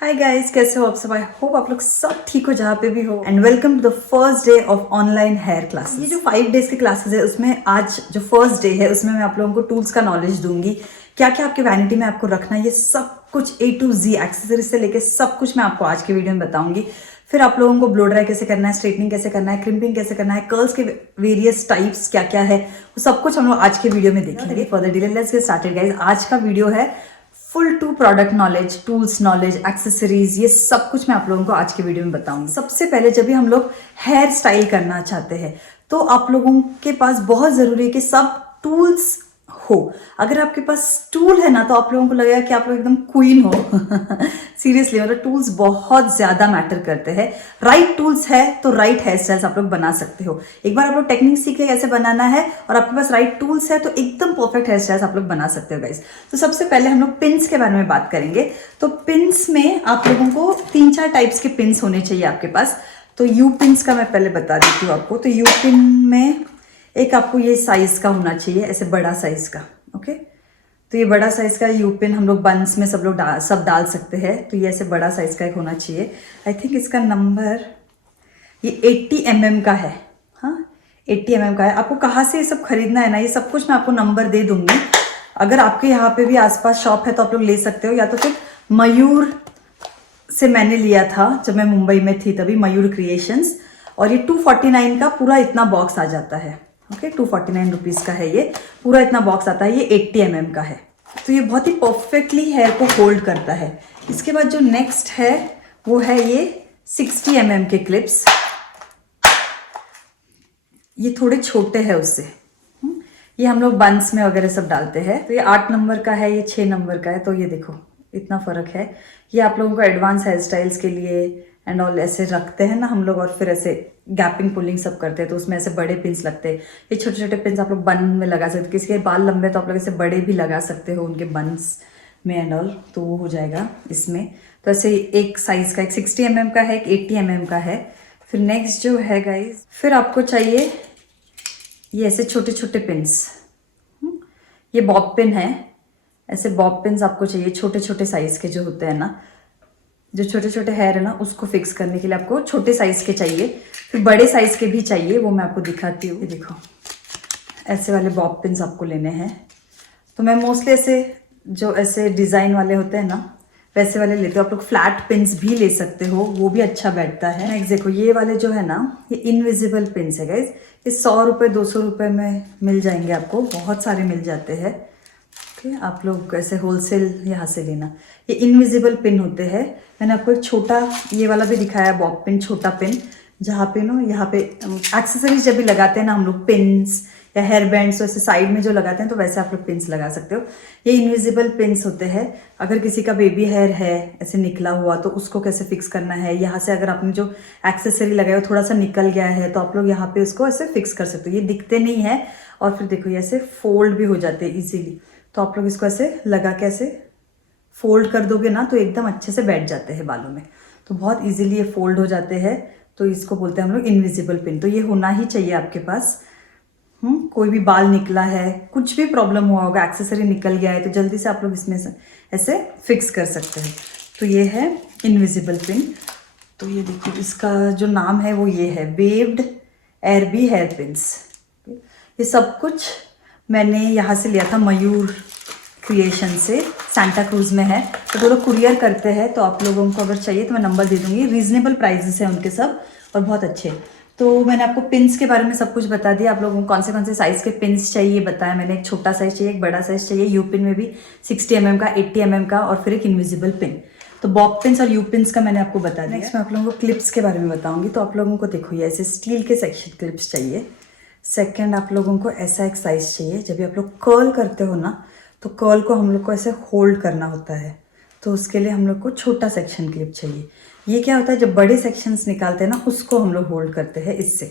Hi guys, कैसे हो आप सब? आई होप आप लोग सब ठीक हो जहाँ पे भी हो। And welcome to the first day of online hair classes. ये जो 5 डेज के क्लासेस है उसमें आज जो फर्स्ट डे है उसमें मैं आप लोगों को टूल्स का नॉलेज दूंगी। क्या क्या आपके वैनिटी में आपको रखना है, ये सब कुछ A to Z एक्सेसरीज से लेके सब कुछ मैं आपको आज के वीडियो में बताऊंगी। फिर आप लोगों को ब्लो ड्राई कैसे करना है, स्ट्रेटनिंग कैसे करना है, क्रिम्पिंग कैसे करना है, कर्ल्स के वेरियस टाइप्स क्या क्या है, वो सब कुछ हम लोग आज के वीडियो में देखेंगे। Further delay let's get started guys. आज का वीडियो है full to product knowledge, tools knowledge, accessories, ये सब कुछ मैं आप लोगों को आज के वीडियो में बताऊंगी। सबसे पहले जब भी हम लोग हेयर स्टाइल करना चाहते हैं तो आप लोगों के पास बहुत जरूरी है कि सब टूल्स हो। अगर आपके पास टूल है ना तो आप लोगों को लगेगा कि आप लोग एकदम क्वीन हो। सीरियसली, मतलब टूल्स बहुत ज्यादा मैटर करते हैं। राइट टूल्स है तो राइट हेयर स्टाइल्स आप लोग बना सकते हो। एक बार आप लोग टेक्निक सीख ले कैसे बनाना है और आपके पास राइट टूल्स है तो एकदम परफेक्ट हेयर स्टाइल्स आप लोग बना सकते हो गाइस। तो सबसे पहले हम लोग पिन्स के बारे में बात करेंगे। तो पिन्स में आप लोगों को 3-4 टाइप्स के पिन्स होने चाहिए आपके पास। तो यू पिन्स का मैं पहले बता देती हूँ आपको। तो यू पिन में एक आपको ये साइज का होना चाहिए, ऐसे बड़ा साइज का। ओके, तो ये बड़ा साइज का यू पिन हम लोग बंस में सब लोग सब डाल सकते हैं। तो ये ऐसे बड़ा साइज का एक होना चाहिए। आई थिंक इसका नंबर ये 80 mm का है। हाँ, 80 mm का है। आपको कहाँ से ये सब खरीदना है ना, ये सब कुछ मैं आपको नंबर दे दूंगी। अगर आपके यहाँ पे भी आसपास शॉप है तो आप लोग ले सकते हो, या तो फिर मयूर से मैंने लिया था जब मैं मुंबई में थी तभी, मयूर क्रिएशंस। और ये 249 का पूरा इतना बॉक्स आ जाता है। ओके, 249 रुपीज़ का है ये, पूरा इतना बॉक्स आता है। ये 80 mm का है। तो ये बहुत ही परफेक्टली हेयर को होल्ड करता है। इसके बाद जो नेक्स्ट है वो है ये 60 mm के क्लिप्स। ये थोड़े छोटे हैं उससे। ये हम लोग बंस में वगैरह सब डालते हैं। तो ये 8 नंबर का है, ये 6 नंबर का है। तो ये देखो इतना फर्क है। ये आप लोगों को एडवांस हेयर स्टाइल्स के लिए एंड ऑल ऐसे रखते हैं ना हम लोग, और फिर ऐसे गैपिंग पुलिंग सब करते हैं तो उसमें ऐसे बड़े पिंस लगते हैं। ये छोटे छोटे पिंस आप लोग बन में लगा सकते हो। किसी के बाल लंबे तो आप लोग ऐसे बड़े भी लगा सकते हो उनके बंस में एंड ऑल, तो वो हो जाएगा इसमें। तो ऐसे एक साइज का, एक 60 mm का है, एक 80 mm का है। फिर नेक्स्ट जो है गाइज, फिर आपको चाहिए ये ऐसे छोटे छोटे पिंस। ये बॉब पिन है। ऐसे बॉब पिन्स आपको चाहिए, छोटे छोटे साइज के जो होते हैं ना, जो छोटे छोटे हेयर है ना उसको फिक्स करने के लिए आपको छोटे साइज के चाहिए। फिर बड़े साइज के भी चाहिए, वो मैं आपको दिखाती हूँ। ये देखो ऐसे वाले बॉब पिन्स आपको लेने हैं। तो मैं मोस्टली ऐसे जो ऐसे डिज़ाइन वाले होते हैं ना वैसे वाले लेते हो। आप लोग फ्लैट पिन्स भी ले सकते हो, वो भी अच्छा बैठता है। नेक्स्ट देखो ये वाले जो है ना, ये इनविजिबल पिन्स है गाइज। ये 100 रुपये 200 रुपये में मिल जाएंगे आपको, बहुत सारे मिल जाते हैं। ओके, आप लोग ऐसे होलसेल यहाँ से लेना। ये इनविजिबल पिन होते हैं। मैंने आपको एक छोटा ये वाला भी दिखाया, बॉब पिन, छोटा पिन, जहाँ पे ना यहाँ पे एक्सेसरीज जब भी लगाते हैं ना हम लोग पिन्स या हेयर बैंड्स, वैसे साइड में जो लगाते हैं तो वैसे आप लोग पिन्स लगा सकते हो। ये इनविजिबल पिन्स होते हैं। अगर किसी का बेबी हेयर है ऐसे निकला हुआ तो उसको कैसे फिक्स करना है, यहाँ से अगर आपने जो एक्सेसरी लगाया वो थोड़ा सा निकल गया है तो आप लोग यहाँ पे उसको ऐसे फिक्स कर सकते हो। ये दिखते नहीं है और फिर देखो ये ऐसे फोल्ड भी हो जाते हैं ईजिली। तो आप लोग इसको ऐसे लगा के ऐसे फोल्ड कर दोगे ना तो एकदम अच्छे से बैठ जाते हैं बालों में। तो बहुत इजीली ये फोल्ड हो जाते हैं। तो इसको बोलते हैं हम लोग इनविजिबल पिन। तो ये होना ही चाहिए आपके पास। कोई भी बाल निकला है, कुछ भी प्रॉब्लम हुआ होगा, एक्सेसरी निकल गया है तो जल्दी से आप लोग इसमें से ऐसे फिक्स कर सकते हैं। तो ये है इनविजिबल पिन। तो ये देखो इसका जो नाम है वो ये है वेव्ड एयरबी हेयर पिन्स। ये सब कुछ मैंने यहाँ से लिया था मयूर क्रिएशन से, सांता क्रूज में है। तो वो लोग कुरियर करते हैं, तो आप लोगों को अगर चाहिए तो मैं नंबर दे दूँगी। रीजनेबल प्राइजेस हैं उनके सब और बहुत अच्छे। तो मैंने आपको पिन्स के बारे में सब कुछ बता दिया। आप लोगों को कौन से साइज़ के पिन्स चाहिए बताया मैंने। एक छोटा साइज़ चाहिए, एक बड़ा साइज़ चाहिए। यू पिन में भी 60 mm का, 80 mm का और फिर एक इनविजिबल पिन। तो बॉब पिन्स और यू पिन्स का मैंने आपको बता दिया। नेक्स्ट मैं आप लोगों को क्लिप्स के बारे में बताऊँगी। तो आप लोगों को देखो ये ऐसे स्टील के सेक्शन क्लिप्स चाहिए। सेकेंड आप लोगों को ऐसा एक साइज़ चाहिए। जब भी आप लोग कर्ल करते हो ना तो कर्ल को हम लोग को ऐसे होल्ड करना होता है, तो उसके लिए हम लोग को छोटा सेक्शन क्लिप चाहिए। ये क्या होता है, जब बड़े सेक्शंस निकालते हैं ना उसको हम लोग होल्ड करते हैं इससे।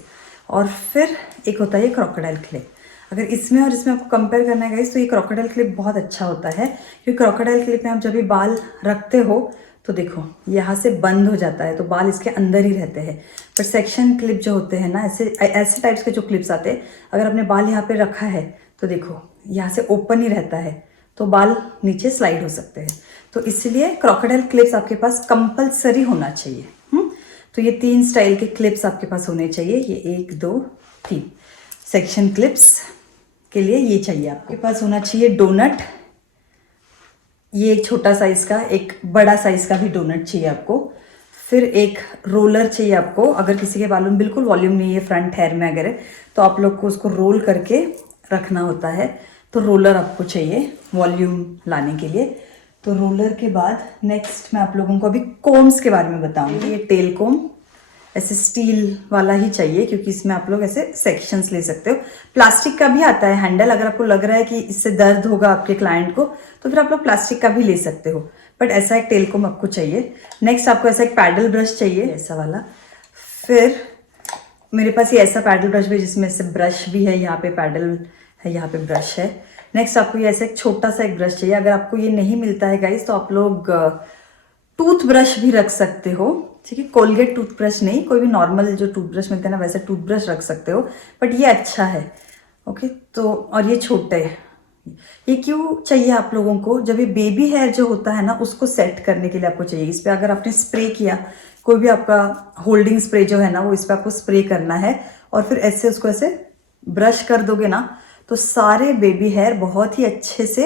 और फिर एक होता है ये क्रोकोडाइल क्लिप। अगर इसमें और इसमें आपको कंपेयर करना है गाइस तो ये क्रोकोडाइल क्लिप बहुत अच्छा होता है, क्योंकि क्रोकोडाइल क्लिप में आप जब भी बाल रखते हो तो देखो यहाँ से बंद हो जाता है तो बाल इसके अंदर ही रहते हैं। पर सेक्शन क्लिप जो होते हैं ना, ऐसे टाइप्स के जो क्लिप्स आते हैं, अगर आपने बाल यहाँ पे रखा है तो देखो यहाँ से ओपन ही रहता है। तो बाल नीचे स्लाइड हो सकते हैं। तो इसलिए क्रोकोडाइल क्लिप्स आपके पास कंपलसरी होना चाहिए। तो ये 3 स्टाइल के क्लिप्स आपके पास होने चाहिए। ये 1 2 3 सेक्शन क्लिप्स के लिए ये चाहिए। आपके पास होना चाहिए डोनट, ये एक छोटा साइज का, एक बड़ा साइज का भी डोनट चाहिए आपको। फिर एक रोलर चाहिए आपको। अगर किसी के बालों में बिल्कुल वॉल्यूम नहीं है फ्रंट हेयर में अगर, तो आप लोग को उसको रोल करके रखना होता है, तो रोलर आपको चाहिए वॉल्यूम लाने के लिए। तो रोलर के बाद नेक्स्ट मैं आप लोगों को अभी कोम्स के बारे में बताऊंगी। ये टेल कोम ऐसे स्टील वाला ही चाहिए, क्योंकि इसमें आप लोग ऐसे सेक्शंस ले सकते हो। प्लास्टिक का भी आता है हैंडल, अगर आपको लग रहा है कि इससे दर्द होगा आपके क्लाइंट को, तो फिर आप लोग प्लास्टिक का भी ले सकते हो, बट ऐसा एक टेल कोम आपको चाहिए। नेक्स्ट आपको ऐसा एक पैडल ब्रश चाहिए, ऐसा वाला। फिर मेरे पास ये ऐसा पैडल ब्रश भी, जिसमें से ब्रश भी है, यहाँ पे पैडल है, यहाँ पे ब्रश है। नेक्स्ट आपको ये ऐसा एक छोटा सा एक ब्रश चाहिए। अगर आपको ये नहीं मिलता है गाइस, तो आप लोग टूथ ब्रश भी रख सकते हो, ठीक है। कोलगेट टूथब्रश नहीं, कोई भी नॉर्मल जो टूथब्रश मिलते हैं ना, वैसे टूथब्रश रख सकते हो, बट ये अच्छा है, ओके। तो और ये छोटे है। ये क्यों चाहिए आप लोगों को? जब ये बेबी हेयर जो होता है ना, उसको सेट करने के लिए आपको चाहिए। इस पर अगर आपने स्प्रे किया, कोई भी आपका होल्डिंग स्प्रे जो है ना, वो इस पर आपको स्प्रे करना है, और फिर ऐसे उसको ऐसे ब्रश कर दोगे ना, तो सारे बेबी हेयर बहुत ही अच्छे से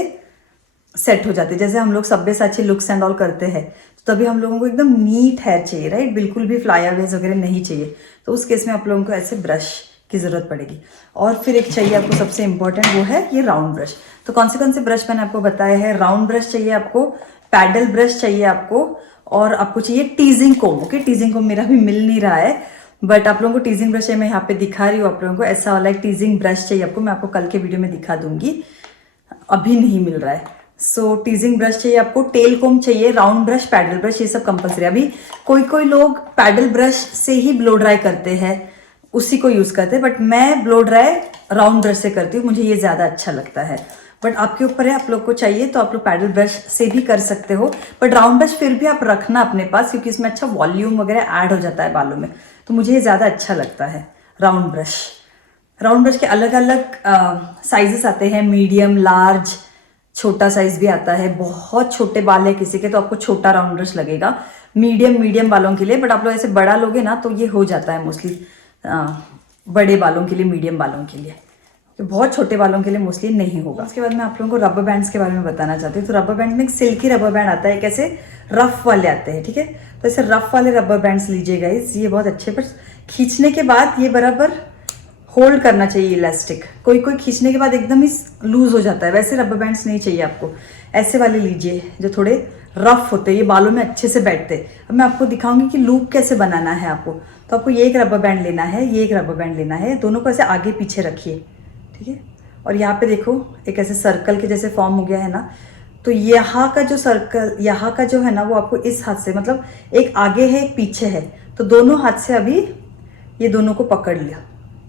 सेट हो जाते हैं। जैसे हम लोग सब्यसाची लुक्स एंड ऑल करते हैं, तो तभी हम लोगों को एकदम नीट हेयर चाहिए, राइट? बिल्कुल भी फ्लाईअवेज वगैरह नहीं चाहिए। तो उस केस में आप लोगों को ऐसे ब्रश की ज़रूरत पड़ेगी। और फिर एक चाहिए आपको सबसे इंपॉर्टेंट, वो है ये राउंड ब्रश। तो कौन से ब्रश मैंने आपको बताया है? राउंड ब्रश चाहिए आपको, पैडल ब्रश चाहिए आपको, और आपको चाहिए टीजिंग कोम। ओके, टीजिंग कोम मेरा भी मिल नहीं रहा है, बट आप लोगों को टीजिंग ब्रश है, मैं यहाँ पे दिखा रही हूँ आप लोगों को। ऐसा वाला एक टीजिंग ब्रश चाहिए आपको, मैं आपको कल के वीडियो में दिखा दूंगी, अभी नहीं मिल रहा है। सो टीजिंग ब्रश चाहिए आपको, टेल कोम चाहिए, राउंड ब्रश, पैडल ब्रश, ये सब कंपलसरी। अभी कोई लोग पैडल ब्रश से ही ब्लो ड्राई करते हैं, उसी को यूज करते हैं, बट मैं ब्लो ड्राई राउंड ब्रश से करती हूँ, मुझे ये ज्यादा अच्छा लगता है। बट आपके ऊपर है, आप लोग को चाहिए तो आप लोग पैडल ब्रश से भी कर सकते हो, बट राउंड ब्रश फिर भी आप रखना अपने पास, क्योंकि इसमें अच्छा वॉल्यूम वगैरह ऐड हो जाता है बालों में, तो मुझे ये ज्यादा अच्छा लगता है राउंड ब्रश। राउंड ब्रश के अलग अलग साइजेस आते हैं, मीडियम, लार्ज, छोटा साइज भी आता है। बहुत छोटे बाल है किसी के, तो आपको छोटा राउंड ब्रश लगेगा। मीडियम बालों के लिए, बट आप लोग ऐसे बड़ा लोगे ना, तो ये हो जाता है मोस्टली बड़े बालों के लिए, मीडियम बालों के लिए, तो बहुत छोटे बालों के लिए मोस्टली नहीं होगा। उसके बाद मैं आप लोगों को रबर बैंड्स के बारे में बताना चाहती हूँ। तो रबर बैंड में एक सिल्की रबर बैंड आता है, एक ऐसे रफ वाले आते हैं, ठीक है। तो ऐसे रफ वाले रबर बैंड्स लीजिएगा, ये बहुत अच्छे, पर खींचने के बाद ये बराबर होल्ड करना चाहिए इलास्टिक। कोई खींचने के बाद एकदम ही लूज हो जाता है, वैसे रबर बैंड्स नहीं चाहिए आपको। ऐसे वाले लीजिए जो थोड़े रफ होते हैं, ये बालों में अच्छे से बैठते हैं। अब मैं आपको दिखाऊंगी कि लूप कैसे बनाना है आपको। तो आपको ये एक रबर बैंड लेना है, ये एक रबर बैंड लेना है, दोनों को ऐसे आगे पीछे रखिए, ठीक है। और यहाँ पे देखो एक ऐसे सर्कल के जैसे फॉर्म हो गया है ना, तो यहाँ का जो सर्कल, यहाँ का जो है ना, वो आपको इस हाथ से, मतलब एक आगे है एक पीछे है, तो दोनों हाथ से अभी ये दोनों को पकड़ लिया।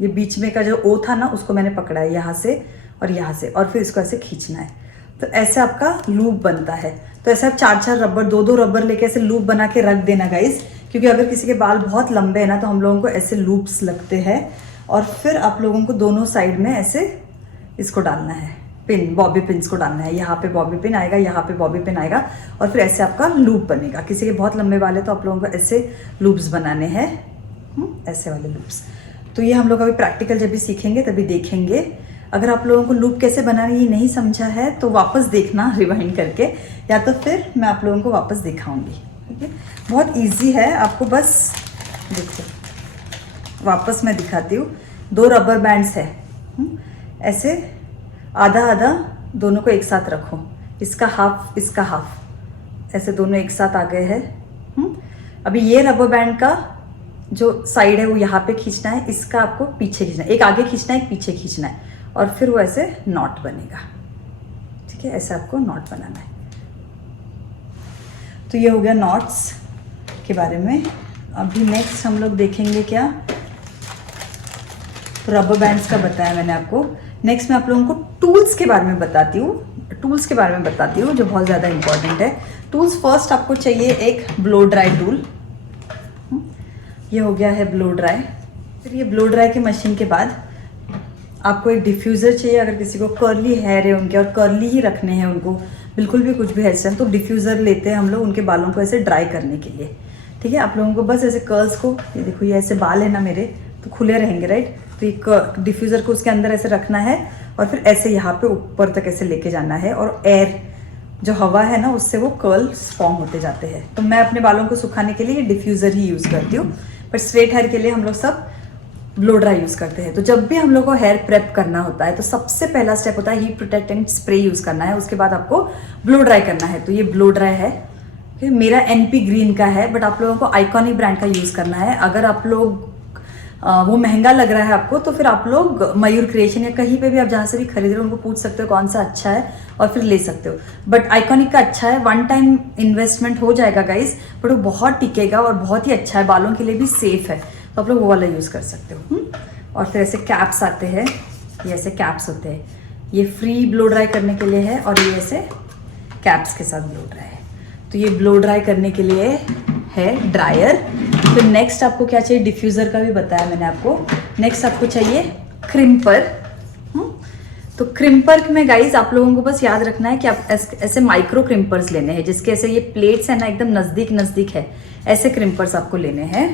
ये बीच में का जो ओ था ना, उसको मैंने पकड़ा है यहाँ से और यहाँ से, और फिर इसको ऐसे खींचना है। तो ऐसे आपका लूप बनता है। तो ऐसे आप 4 रबर, 2 रबर लेके ऐसे लूप बना के रख देना गाइस, क्योंकि अगर किसी के बाल बहुत लंबे हैं ना, तो हम लोगों को ऐसे लूप्स लगते हैं। और फिर आप लोगों को दोनों साइड में ऐसे इसको डालना है, पिन, बॉबी पिन्स को डालना है। यहाँ पे बॉबी पिन आएगा, यहाँ पे बॉबी पिन आएगा, और फिर ऐसे आपका लूप बनेगा। किसी के बहुत लंबे बाल है तो आप लोगों को ऐसे लूप्स बनाने हैं, ऐसे वाले लूप्स। तो ये हम लोग अभी प्रैक्टिकल जब भी सीखेंगे तभी देखेंगे। अगर आप लोगों को लूप कैसे बनाना ये नहीं समझा है, तो वापस देखना रिवाइंड करके, या तो फिर मैं आप लोगों को वापस दिखाऊंगी, ठीक है। बहुत इजी है, आपको बस देखो, वापस मैं दिखाती हूँ। 2 रबर बैंड्स है, ऐसे आधा आधा दोनों को एक साथ रखो, इसका हाफ इसका हाफ, ऐसे दोनों एक साथ आ गए हैं। अभी ये रबर बैंड का जो साइड है वो यहाँ पे खींचना है, इसका आपको पीछे खींचना है, एक आगे खींचना है एक पीछे खींचना है, और फिर वो ऐसे नॉट बनेगा, ठीक है। ऐसे आपको नॉट बनाना है। तो ये हो गया नॉट्स के बारे में। अभी नेक्स्ट हम लोग देखेंगे क्या, तो रबर बैंड्स का बताया मैंने आपको। नेक्स्ट मैं आप लोगों को टूल्स के बारे में बताती हूँ। टूल्स के बारे में बताती हूँ जो बहुत ज़्यादा इंपॉर्टेंट है। टूल्स फर्स्ट आपको चाहिए एक ब्लो ड्राई टूल, ये हो गया है ब्लो ड्राई। फिर ये ब्लो ड्राई की मशीन के बाद आपको एक डिफ्यूज़र चाहिए, अगर किसी को कर्ली हेयर है उनके और कर्ली ही रखने हैं उनको, बिल्कुल भी कुछ भी हेयर स्टाइल, तो डिफ्यूज़र लेते हैं हम लोग उनके बालों को ऐसे ड्राई करने के लिए। ठीक है, आप लोगों को बस ऐसे कर्ल्स को, ये देखो ये ऐसे बाल है ना मेरे, तो खुले रहेंगे राइट, तो ये डिफ्यूज़र को उसके अंदर ऐसे रखना है और फिर ऐसे यहाँ पे ऊपर तक ऐसे लेके जाना है, और एयर जो हवा है ना उससे वो कर्ल्स फॉर्म होते जाते हैं। तो मैं अपने बालों को सुखाने के लिए डिफ्यूज़र ही यूज़ करती हूँ, पर स्ट्रेट हेयर के लिए हम लोग सब ब्लो ड्राई यूज़ करते हैं। तो जब भी हम लोग को हेयर प्रेप करना होता है तो सबसे पहला स्टेप होता है हीट प्रोटेक्टेंट स्प्रे यूज़ करना है, उसके बाद आपको ब्लो ड्राई करना है। तो ये ब्लो ड्राई है, मेरा NP ग्रीन का है, बट आप लोगों को आइकॉनिक ब्रांड का यूज़ करना है। अगर आप लोग वो महंगा लग रहा है आपको, तो फिर आप लोग मयूर क्रिएशन या कहीं पे भी आप जहाँ से भी खरीद रहे हो उनको पूछ सकते हो कौन सा अच्छा है और फिर ले सकते हो। बट आइकॉनिक का अच्छा है, वन टाइम इन्वेस्टमेंट हो जाएगा गाइस, बट वो बहुत टिकेगा और बहुत ही अच्छा है, बालों के लिए भी सेफ है, तो आप लोग वो वाला यूज़ कर सकते हो। और फिर ऐसे कैप्स आते हैं, ये ऐसे कैप्स होते हैं, ये फ्री ब्लो ड्राई करने के लिए है और ये ऐसे कैप्स के साथ ब्लो ड्राई है। तो ये ब्लो ड्राई करने के लिए है ड्रायर। फिर नेक्स्ट आपको क्या चाहिए, डिफ्यूज़र का भी बताया मैंने आपको। नेक्स्ट आपको चाहिए क्रिम्पर। तो क्रिम्पर में गाइज आप लोगों को बस याद रखना है कि आप ऐसे माइक्रो क्रिम्पर्स लेने हैं, जिसके ऐसे ये प्लेट्स है ना एकदम नज़दीक नज़दीक है, ऐसे क्रिम्पर्स आपको लेने हैं।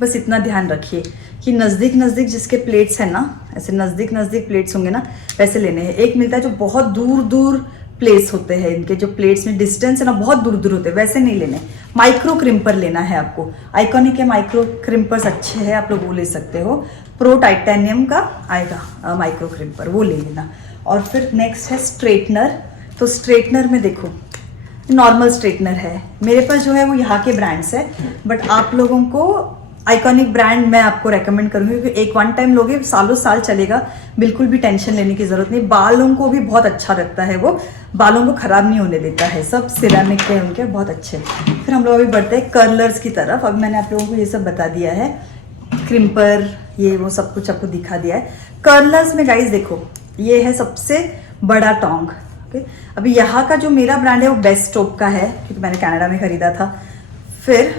बस इतना ध्यान रखिए कि नज़दीक नज़दीक जिसके प्लेट्स है ना, ऐसे नज़दीक नज़दीक प्लेट्स होंगे ना वैसे लेने हैं। एक मिलता है जो बहुत दूर दूर प्लेस होते हैं, इनके जो प्लेट्स में डिस्टेंस है ना बहुत दूर दूर होते हैं, वैसे नहीं लेने, माइक्रो क्रिम्पर लेना है आपको। आइकॉनिक के माइक्रो क्रिम्पर्स अच्छे हैं, आप लोग वो ले सकते हो। प्रो टाइटेनियम का आएगा माइक्रो क्रिम्पर, वो ले लेना। और फिर नेक्स्ट है स्ट्रेटनर। तो स्ट्रेटनर में देखो नॉर्मल स्ट्रेटनर है मेरे पास, जो है वो यहाँ के ब्रांड्स है, बट आप लोगों को आइकॉनिक ब्रांड मैं आपको रेकमेंड करूँगी, क्योंकि एक वन टाइम लोगे सालों साल चलेगा, बिल्कुल भी टेंशन लेने की ज़रूरत नहीं। बालों को भी बहुत अच्छा रखता है वो, बालों को ख़राब नहीं होने देता है, सब सिरेमिक के उनके बहुत अच्छे। फिर हम लोग अभी बढ़ते हैं कर्लर्स की तरफ। अब मैंने आप लोगों को ये सब बता दिया है, क्रिम्पर ये वो सब कुछ आपको दिखा दिया है। कर्लर्स में गाइज देखो ये है सबसे बड़ा टोंग। ओके, अभी यहाँ का जो मेरा ब्रांड है वो बेस्ट टॉप का है, क्योंकि मैंने कनाडा में ख़रीदा था। फिर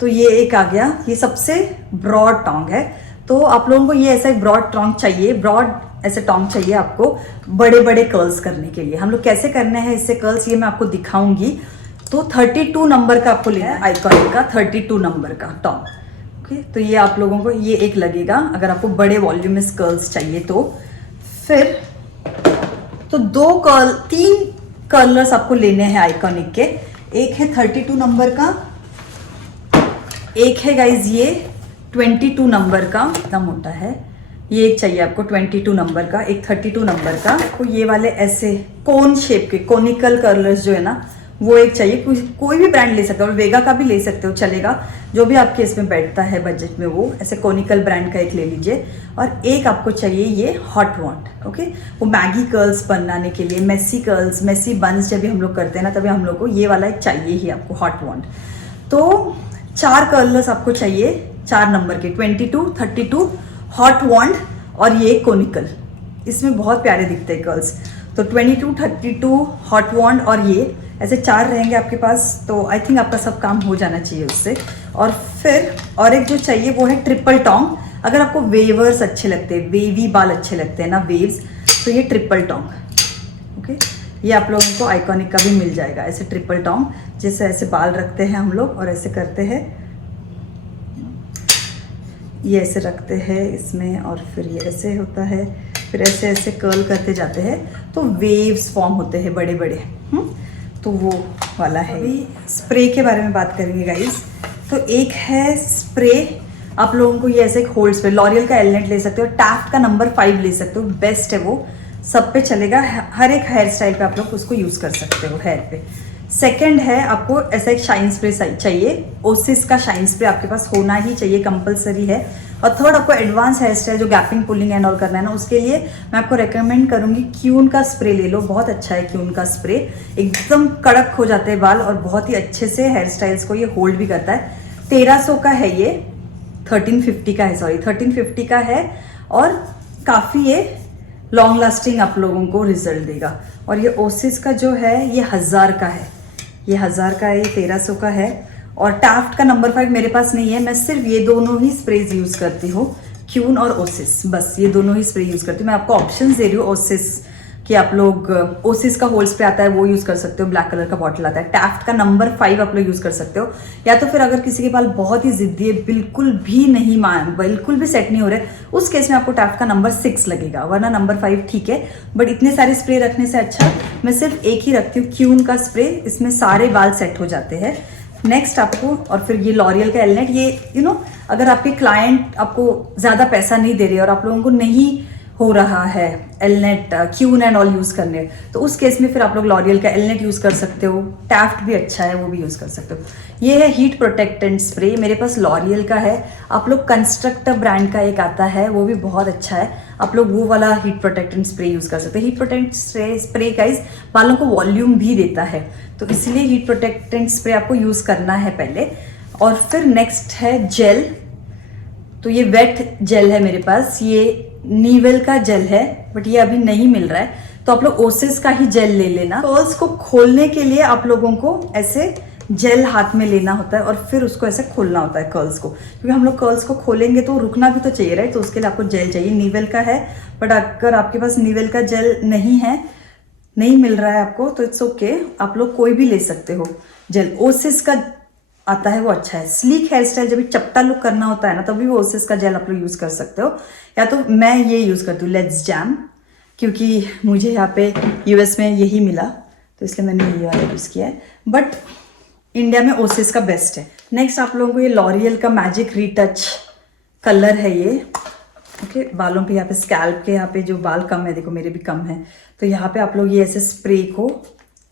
तो ये एक आ गया, ये सबसे ब्रॉड टोंग है। तो आप लोगों को ये ऐसा एक ब्रॉड टोंग चाहिए, ब्रॉड ऐसे टोंग चाहिए आपको बड़े बड़े कर्ल्स करने के लिए। हम लोग कैसे करने हैं इससे कर्ल्स, ये मैं आपको दिखाऊंगी। तो 32 नंबर का आपको लेना है, आइकॉनिक का 32 नंबर का टोंग। ओके, तो ये आप लोगों को ये एक लगेगा अगर आपको बड़े वॉल्यूमस कर्ल्स चाहिए तो। फिर तो 3 कर्लर्स आपको लेने हैं आइकॉनिक के। एक है 32 नंबर का, एक है गाइज ये 22 नंबर का, इतना मोटा है। ये एक चाहिए आपको 22 नंबर का, एक 32 नंबर का। तो ये वाले ऐसे कोन शेप के कोनिकल कर्लर्स जो है ना वो एक चाहिए। कोई भी ब्रांड ले सकते हो, वेगा का भी ले सकते हो चलेगा, जो भी आपके इसमें बैठता है बजट में, वो ऐसे कोनिकल ब्रांड का एक ले लीजिए। और एक आपको चाहिए ये हॉट वॉन्ड। ओके, वो मैगी कर्ल्स बनाने के लिए, मेसी कर्ल्स, मेसी बन्स जब भी हम लोग करते हैं ना, तभी हम लोग को ये वाला एक चाहिए ही आपको हॉट वॉन्ड। तो 4 कर्लर्स आपको चाहिए, 4 नंबर के, 22, 32, हॉट वॉन्ड और ये कोनिकल। इसमें बहुत प्यारे दिखते हैं कर्ल्स। तो 22, 32, हॉट वॉन्ड और ये ऐसे 4 रहेंगे आपके पास, तो आई थिंक आपका सब काम हो जाना चाहिए उससे। और फिर और एक जो चाहिए वो है ट्रिपल टोंग। अगर आपको वेवर्स अच्छे लगते हैं, वेवी बाल अच्छे लगते हैं ना, वेव्स, तो ये ट्रिपल टोंग। ओके, ये आप लोगों को आइकॉनिक का भी मिल जाएगा, ऐसे ट्रिपल टोंग, जैसे ऐसे बाल रखते हैं हम लोग और ऐसे करते हैं, ये ऐसे रखते हैं इसमें, और फिर ये ऐसे होता है, फिर ऐसे ऐसे कर्ल करते जाते हैं तो वेव्स फॉर्म होते हैं बड़े बड़े। तो वो वाला है। अभी स्प्रे के बारे में बात करेंगे गाइस। तो एक है स्प्रे, आप लोगों को ये ऐसे एक होल्ड स्प्रे, लॉरियल का एलनेट ले सकते हो, टैफ्ट का नंबर 5 ले सकते हो, बेस्ट है वो, सब पे चलेगा, हर एक हेयर स्टाइल पे आप लोग उसको यूज़ कर सकते हो हेयर पे। सेकंड है आपको ऐसा एक शाइन स्प्रे चाहिए, ओसिस का शाइन स्प्रे आपके पास होना ही चाहिए, कंपलसरी है। और थर्ड आपको एडवांस हेयर स्टाइल जो गैपिंग पुलिंग एंड ऑल करना है ना, उसके लिए मैं आपको रेकमेंड करूंगी क्यून का स्प्रे ले लो, बहुत अच्छा है क्यून का स्प्रे, एकदम कड़क हो जाते हैं बाल और बहुत ही अच्छे से हेयर स्टाइल्स को ये होल्ड भी करता है। 1300 का है ये, 1350 का है, सॉरी 1350 का है, और काफ़ी ये लॉन्ग लास्टिंग आप लोगों को रिजल्ट देगा। और ये ओसिस का जो है ये 1000 का है, ये 1000 का है, ये 1300 का है। और टैफ्ट का नंबर 5 मेरे पास नहीं है, मैं सिर्फ ये दोनों ही स्प्रेज यूज़ करती हूँ, क्यून और ओसिस, बस ये दोनों ही स्प्रे यूज़ करती हूँ। मैं आपको ऑप्शंस दे रही हूँ ओसिस कि आप लोग ओसिस का होल स्प्रे आता है वो यूज़ कर सकते हो, ब्लैक कलर का बॉटल आता है। टैफ्ट का नंबर 5 आप लोग यूज़ कर सकते हो, या तो फिर अगर किसी के बाल बहुत ही जिद्दी है, बिल्कुल भी सेट नहीं हो रहे, उस केस में आपको टैफ्ट का नंबर 6 लगेगा, वरना नंबर 5 ठीक है। बट इतने सारे स्प्रे रखने से अच्छा मैं सिर्फ एक ही रखती हूँ, क्यून का स्प्रे, इसमें सारे बाल सेट हो जाते हैं। नेक्स्ट आपको, और फिर ये लॉरियल का एलनेट, ये अगर आपके क्लाइंट आपको ज़्यादा पैसा नहीं दे रहे और आप लोगों को नहीं हो रहा है एलनेट क्यून एंड ऑल यूज़ करने, तो उस केस में फिर आप लोग लॉरियल का एलनेट यूज़ कर सकते हो। टैफ्ट भी अच्छा है, वो भी यूज़ कर सकते हो। ये है हीट प्रोटेक्टेंट स्प्रे, मेरे पास लॉरियल का है। आप लोग कंस्ट्रक्टर ब्रांड का एक आता है, वो भी बहुत अच्छा है, आप लोग वो वाला हीट प्रोटेक्टेंट स्प्रे यूज़ कर सकते हो। हीट प्रोटेक्टेंट स्प्रे गाइस बालों को वॉल्यूम भी देता है, तो इसलिए हीट प्रोटेक्टेंट स्प्रे आपको यूज़ करना है पहले। और फिर नेक्स्ट है जेल, तो ये वेट जेल है मेरे पास, ये नीवेल का जेल है बट ये अभी नहीं मिल रहा है, तो आप लोग ओसिस का ही जेल ले लेना। कर्ल्स को खोलने के लिए आप लोगों को ऐसे जेल हाथ में लेना होता है और फिर उसको ऐसे खोलना होता है कर्ल्स को, क्योंकि हम लोग कर्ल्स को खोलेंगे तो रुकना भी तो चाहिए राइट, तो उसके लिए आपको जेल चाहिए। नीवेल का है, बट अगर आपके पास नीवेल का जेल नहीं मिल रहा है आपको, तो इट्स ओके, आप लोग कोई भी ले सकते हो जेल। ओसिस का आता है वो अच्छा है। स्लीक हेयर स्टाइल जब चपटा लुक करना होता है ना, तभी वो ओसिस का जेल आप लोग यूज़ कर सकते हो, या तो मैं ये यूज़ करती हूँ लेट्स जैम, क्योंकि मुझे यहाँ पे यूएस में यही मिला, तो इसलिए मैंने ये वाला यूज़ किया है, बट इंडिया में ओसिस का बेस्ट है। नेक्स्ट आप लोगों को ये लॉरियल का मैजिक रीटच कलर है ये, ओके। बालों पे यहाँ पे स्कैल्प के यहाँ पे जो बाल कम है, देखो मेरे भी कम है, तो यहाँ पे आप लोग ये ऐसे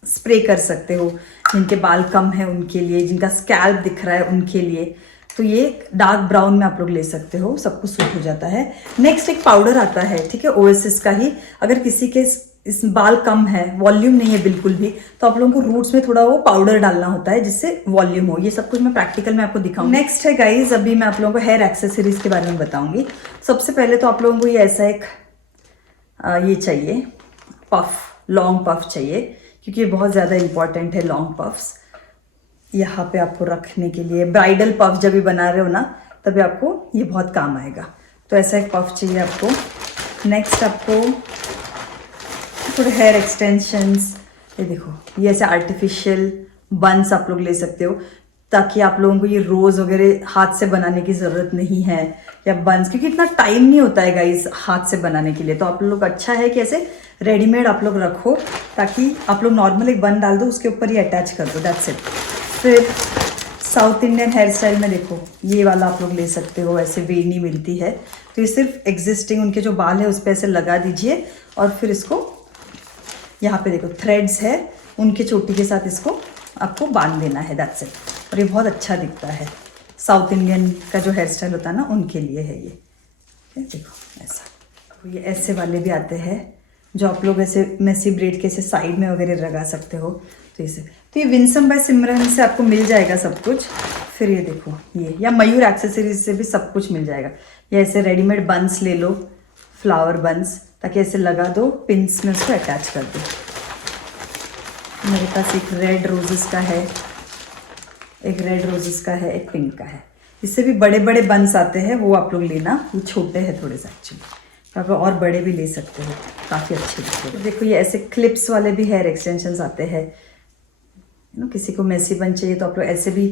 स्प्रे कर सकते हो, जिनके बाल कम है उनके लिए, जिनका स्कैल्प दिख रहा है उनके लिए, तो ये डार्क ब्राउन में आप लोग ले सकते हो, सबको सूट हो जाता है। नेक्स्ट एक पाउडर आता है, ठीक है, ओएसिस का ही। अगर किसी के इस बाल कम है, वॉल्यूम नहीं है बिल्कुल भी, तो आप लोगों को रूट्स में थोड़ा वो पाउडर डालना होता है जिससे वॉल्यूम हो। ये सब कुछ मैं प्रैक्टिकल में आपको दिखाऊंगी। नेक्स्ट है गाइज, अभी मैं आप लोगों को हेयर एक्सेसरीज के बारे में बताऊंगी। सबसे पहले तो आप लोगों को ये ऐसा एक ये चाहिए पफ, लॉन्ग पफ चाहिए, क्योंकि ये बहुत ज़्यादा इंपॉर्टेंट है लॉन्ग पफ्स। यहाँ पे आपको रखने के लिए, ब्राइडल पफ जब भी बना रहे हो ना, तभी आपको ये बहुत काम आएगा, तो ऐसा एक पफ चाहिए आपको। नेक्स्ट आपको थोड़े हेयर एक्सटेंशंस, ये देखो, ये ऐसे आर्टिफिशियल बंस आप लोग ले सकते हो, ताकि आप लोगों को ये रोज़ वगैरह हाथ से बनाने की ज़रूरत नहीं है, या बंस, क्योंकि इतना टाइम नहीं होता है गाइस हाथ से बनाने के लिए, तो आप लोग अच्छा है कि ऐसे रेडीमेड आप लोग रखो, ताकि आप लोग नॉर्मल एक बन डाल दो, उसके ऊपर ये अटैच कर दो, दैट्स इट। फिर साउथ इंडियन हेयर स्टाइल में देखो, ये वाला आप लोग ले सकते हो, ऐसे वेनी मिलती है, तो ये सिर्फ एग्जिस्टिंग उनके जो बाल है उस पर ऐसे लगा दीजिए, और फिर इसको यहाँ पे देखो थ्रेड्स है, उनके चोटी के साथ इसको आपको बांध देना है, दैट्स इट। और ये बहुत अच्छा दिखता है, साउथ इंडियन का जो हेयर स्टाइल होता है ना, उनके लिए है ये। देखो ऐसा, तो ये ऐसे वाले भी आते हैं जो आप लोग ऐसे मेसी ब्रेड के ऐसे साइड में वगैरह लगा सकते हो, तो ये विंसम बाय सिमरन से आपको मिल जाएगा सब कुछ। फिर ये देखो, ये या मयूर एक्सेसरीज से भी सब कुछ मिल जाएगा। ये ऐसे रेडीमेड बंस ले लो, फ्लावर बंस, ताकि ऐसे लगा दो, पिंस में उसको अटैच कर दो। मेरे पास एक रेड रोजेस का है, एक पिंक का है। इससे भी बड़े बड़े बंस आते हैं, वो आप लोग लेना, ये छोटे हैं थोड़े से एक्चुअली, तो आप लोग और बड़े भी ले सकते हो, काफ़ी अच्छे दिखते हैं। देखो ये ऐसे क्लिप्स वाले भी हेयर एक्सटेंशंस आते हैं, किसी को मेसी बन चाहिए तो आप लोग ऐसे भी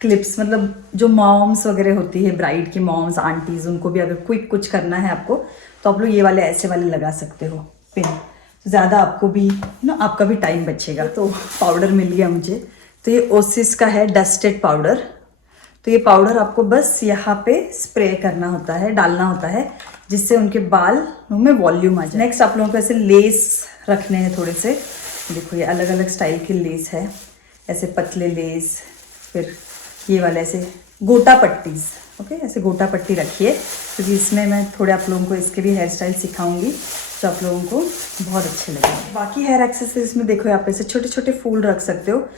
क्लिप्स, मतलब जो मॉम्स वगैरह होती है, ब्राइड की मॉम्स, आंटीज, उनको भी अगर क्विक कुछ करना है आपको, तो आप लोग ये वाले ऐसे वाले लगा सकते हो पिन, तो ज़्यादा आपको भी आपका भी टाइम बचेगा। तो पाउडर मिल गया मुझे, तो ये ओसिस का है डस्टेड पाउडर, तो ये पाउडर आपको बस यहाँ पे स्प्रे करना होता है, डालना होता है, जिससे उनके बाल में वॉल्यूम आ जाए। नेक्स्ट आप लोगों को ऐसे लेस रखने हैं थोड़े से, देखो ये अलग अलग स्टाइल की लेस है, ऐसे पतले लेस, फिर ये वाले ऐसे गोटा पट्टीज, ओके, ऐसे गोटा पट्टी रखिए, क्योंकि इसमें मैं थोड़े आप लोगों को इसके भी हेयर स्टाइल सिखाऊंगी, तो आप लोगों को बहुत अच्छे लगेंगे। बाकी हेयर एक्सेसरीज में देखो, यहाँ पे ऐसे छोटे छोटे फूल रख सकते हो,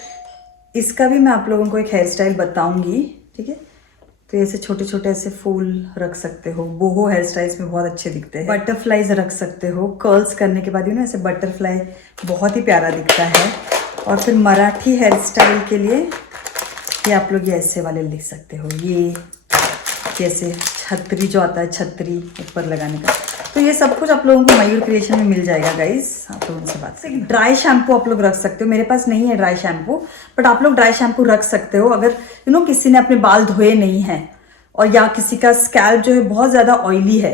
इसका भी मैं आप लोगों को एक हेयर स्टाइल बताऊंगी, ठीक है। तो ऐसे छोटे छोटे ऐसे फूल रख सकते हो, बोहो हेयर स्टाइल्स में बहुत अच्छे दिखते हैं। बटरफ्लाईज रख सकते हो, कर्ल्स करने के बाद ऐसे बटरफ्लाई बहुत ही प्यारा दिखता है। और फिर मराठी हेयर स्टाइल के लिए ये आप लोग ये ऐसे वाले लिख सकते हो, ये ऐसे छतरी जो आता है, छतरी ऊपर लगाने का, तो ये सब कुछ आप लोगों को मयूर क्रिएशन में मिल जाएगा गाइस। आप लोगों से बात से ड्राई शैम्पू आप लोग रख सकते हो, मेरे पास नहीं है ड्राई शैम्पू, बट आप लोग ड्राई शैम्पू रख सकते हो अगर किसी ने अपने बाल धोए नहीं है, और या किसी का स्कैल्प जो है बहुत ज़्यादा ऑयली है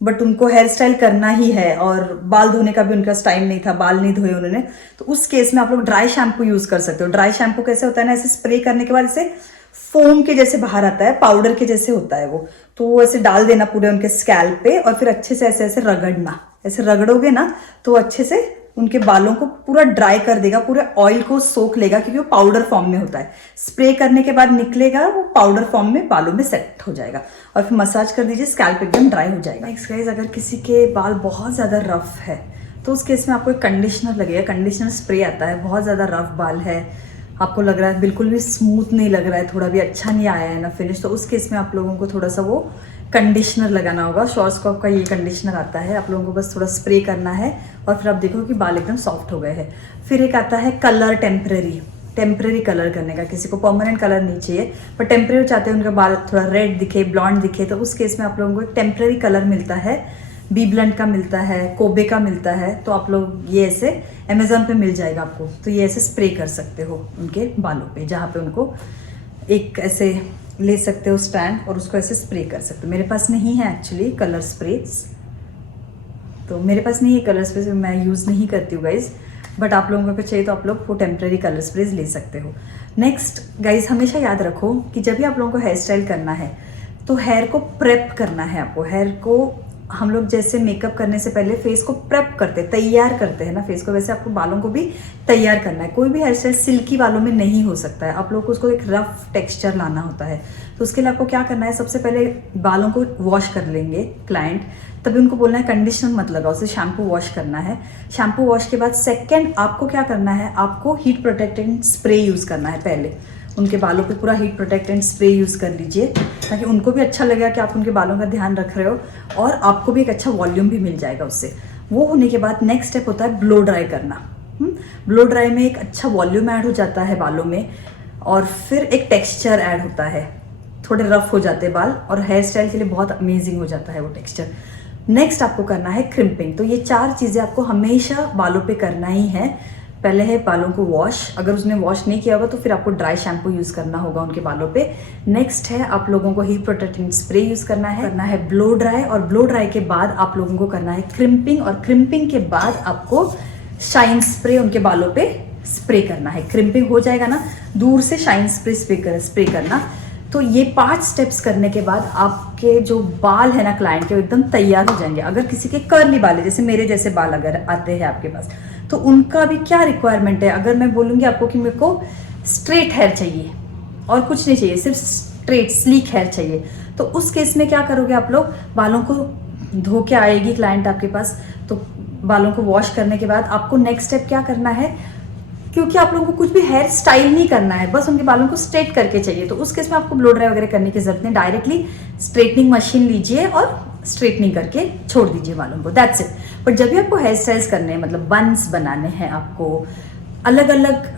बट उनको हेयर स्टाइल करना ही है और बाल धोने का भी उनका टाइम नहीं था, बाल नहीं धोए उन्होंने, तो उस केस में आप लोग ड्राई शैम्पू यूज़ कर सकते हो। ड्राई शैम्पू कैसे होता है ना, ऐसे स्प्रे करने के बाद ऐसे फोम के जैसे बाहर आता है, पाउडर के जैसे होता है वो, तो वो ऐसे डाल देना पूरे उनके स्कैल्प पे और फिर अच्छे से ऐसे ऐसे रगड़ना, ऐसे रगड़ोगे ना तो अच्छे से उनके बालों को पूरा ड्राई कर देगा, पूरे ऑयल को सोख लेगा, क्योंकि वो पाउडर फॉर्म में होता है। स्प्रे करने के बाद निकलेगा वो पाउडर फॉर्म में, बालों में सेट हो जाएगा और फिर मसाज कर दीजिए, स्कैल्प एकदम ड्राई हो जाएगा। नेक्स्ट गाइस, अगर किसी के बाल बहुत ज़्यादा रफ है तो उस केस में आपको एक कंडीशनर लगेगा। कंडीशनर स्प्रे आता है, बहुत ज़्यादा रफ बाल है, आपको लग रहा है बिल्कुल भी स्मूथ नहीं लग रहा है, थोड़ा भी अच्छा नहीं आया है ना फिनिश, तो उस केस में आप लोगों को थोड़ा सा वो कंडीशनर लगाना होगा। शॉर्ट्सकॉप का ये कंडीशनर आता है, आप लोगों को बस थोड़ा स्प्रे करना है और फिर आप देखो कि बाल एकदम सॉफ्ट हो गए हैं। फिर एक आता है कलर, टेम्परेरी कलर करने का, किसी को परमानेंट कलर नहीं चाहिए पर टेम्परेरी चाहते हैं उनका बाल थोड़ा रेड दिखे, ब्लॉन्ड दिखे, तो उस केस में आप लोगों को एक टेम्परेरी कलर मिलता है, बी ब्लंट का मिलता है, कोबे का मिलता है, तो आप लोग ये ऐसे अमेजोन पे मिल जाएगा आपको, तो ये ऐसे स्प्रे कर सकते हो उनके बालों पे, जहाँ पे उनको एक ऐसे ले सकते हो स्टैंड और उसको ऐसे स्प्रे कर सकते हो। मेरे पास नहीं है एक्चुअली कलर स्प्रेज, तो मेरे पास नहीं है कलर स्प्रेज, मैं यूज़ नहीं करती हूँ गाइज, बट आप लोगों को चाहिए तो आप लोग वो टेम्प्रेरी कलर स्प्रेज ले सकते हो। नेक्स्ट गाइज, हमेशा याद रखो कि जब भी आप लोगों को हेयर स्टाइल करना है तो हेयर को प्रेप करना है आपको। हेयर को हम लोग जैसे मेकअप करने से पहले फेस को प्रेप करते हैं, तैयार करते हैं ना फेस को, वैसे आपको बालों को भी तैयार करना है। कोई भी हेयर स्टाइल सिल्की बालों में नहीं हो सकता है, आप लोग को उसको एक रफ टेक्सचर लाना होता है। तो उसके लिए आपको क्या करना है, सबसे पहले बालों को वॉश कर लेंगे क्लाइंट, तभी उनको बोलना है कंडीशनर मत लगाओ, उसे शैम्पू वॉश करना है। शैम्पू वॉश के बाद सेकेंड आपको क्या करना है, आपको हीट प्रोटेक्टेंट स्प्रे यूज़ करना है। पहले उनके बालों पे पूरा हीट प्रोटेक्टेंट स्प्रे यूज़ कर लीजिए, ताकि उनको भी अच्छा लगेगा कि आप उनके बालों का ध्यान रख रहे हो और आपको भी एक अच्छा वॉल्यूम भी मिल जाएगा उससे। वो होने के बाद नेक्स्ट स्टेप होता है ब्लो ड्राई करना। ब्लो ड्राई में एक अच्छा वॉल्यूम ऐड हो जाता है बालों में और फिर एक टेक्स्चर ऐड होता है, थोड़े रफ हो जाते हैं बाल और हेयर स्टाइल के लिए बहुत अमेजिंग हो जाता है वो टेक्स्चर। नेक्स्ट आपको करना है क्रिम्पिंग। तो ये 4 चीज़ें आपको हमेशा बालों पे करना ही है। पहले है बालों को वॉश, अगर उसने वॉश नहीं किया होगा तो फिर आपको ड्राई शैम्पू यूज़ करना होगा उनके बालों पे। नेक्स्ट है आप लोगों को हीट प्रोटेक्टिंग स्प्रे यूज़ करना है ब्लो ड्राई, और ब्लो ड्राई के बाद आप लोगों को करना है क्रिम्पिंग, और क्रिम्पिंग के बाद आपको शाइन स्प्रे उनके बालों पे स्प्रे करना है। क्रिम्पिंग हो जाएगा ना, दूर से शाइन स्प्रे करना। तो ये 5 स्टेप्स करने के बाद आपके जो बाल है ना क्लाइंट के, वो एकदम तैयार हो जाएंगे। अगर किसी के कर्ली बाल है, जैसे मेरे जैसे बाल अगर आते हैं आपके पास, तो उनका भी क्या रिक्वायरमेंट है। अगर मैं बोलूँगी आपको कि मेरे को स्ट्रेट हेयर चाहिए और कुछ नहीं चाहिए, सिर्फ स्ट्रेट स्लीक हेयर चाहिए, तो उस केस में क्या करोगे आप लोग, बालों को धो के आएगी क्लाइंट आपके पास, तो बालों को वॉश करने के बाद आपको नेक्स्ट स्टेप क्या करना है, क्योंकि आप लोगों को कुछ भी हेयर स्टाइल नहीं करना है, बस उनके बालों को स्ट्रेट करके चाहिए, तो उस केस में आपको ब्लो ड्राई वगैरह करने की जरूरत नहीं। डायरेक्टली स्ट्रेटनिंग मशीन लीजिए और स्ट्रेटनिंग करके छोड़ दीजिए बालों को, दैट्स इट। बट जब भी आपको हेयर स्टाइल्स करने हैं, मतलब बन्स बनाने हैं, आपको अलग अलग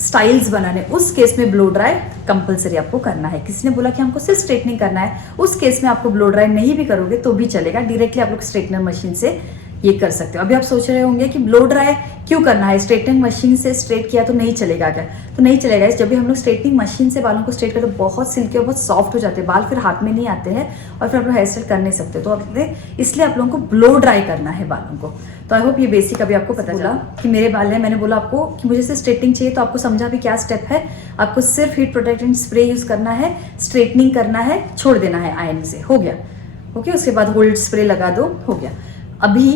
स्टाइल्स बनाने, उस केस में ब्लो ड्राई कंपलसरी आपको करना है। किसी ने बोला कि हमको सिर्फ स्ट्रेटनिंग करना है, उस केस में आपको ब्लो ड्राई नहीं भी करोगे तो भी चलेगा, डायरेक्टली आप लोग स्ट्रेटनर मशीन से ये कर सकते हो। अभी आप सोच रहे होंगे कि ब्लो ड्राई क्यों करना है, स्ट्रेटनिंग मशीन से स्ट्रेट किया तो नहीं चलेगा क्या? तो नहीं चलेगा। जब भी हम लोग स्ट्रेटनिंग मशीन से बालों को स्ट्रेट करते तो बहुत सिल्की और बहुत सॉफ्ट हो जाते हैं बाल, फिर हाथ में नहीं आते हैं और फिर आप लोग हेयर स्टाइल कर नहीं सकते। तो इसलिए आप लोगों को ब्लो ड्राई करना है बालों को। तो आई होप ये बेसिक अभी आपको पता चला कि मेरे बाल है, मैंने बोला आपको कि मुझे से स्ट्रेटनिंग चाहिए, तो आपको समझा भी क्या स्टेप है। आपको सिर्फ हीट प्रोटेक्टेंट स्प्रे यूज करना है, स्ट्रेटनिंग करना है, छोड़ देना है आयरन से, हो गया। ओके, उसके बाद होल्ड स्प्रे लगा दो, हो गया। अभी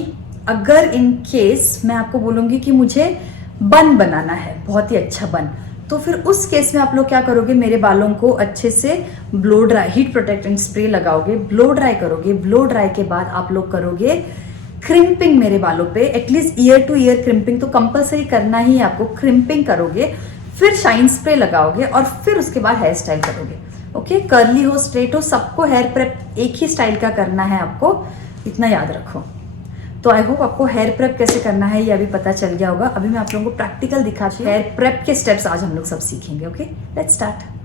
अगर इन केस मैं आपको बोलूँगी कि मुझे बन बनाना है, बहुत ही अच्छा बन, तो फिर उस केस में आप लोग क्या करोगे, मेरे बालों को अच्छे से blow dry heat protectant spray लगाओगे, ब्लो ड्राई करोगे। ब्लो ड्राई के बाद आप लोग करोगे क्रिम्पिंग मेरे बालों पे, at least year two year crimping तो कंपलसरी करना ही है आपको। क्रिम्पिंग करोगे, फिर शाइन स्प्रे लगाओगे और फिर उसके बाद हेयर स्टाइल करोगे। ओके, कर्ली हो स्ट्रेट हो, सबको हेयर प्रेप एक ही स्टाइल का करना है आपको, इतना याद रखो। तो आई होप आपको हेयर प्रेप कैसे करना है ये अभी पता चल गया होगा। अभी मैं आप लोगों को प्रैक्टिकल दिखाती हूँ, हेयर प्रेप के स्टेप्स आज हम लोग सब सीखेंगे। Okay, let's start.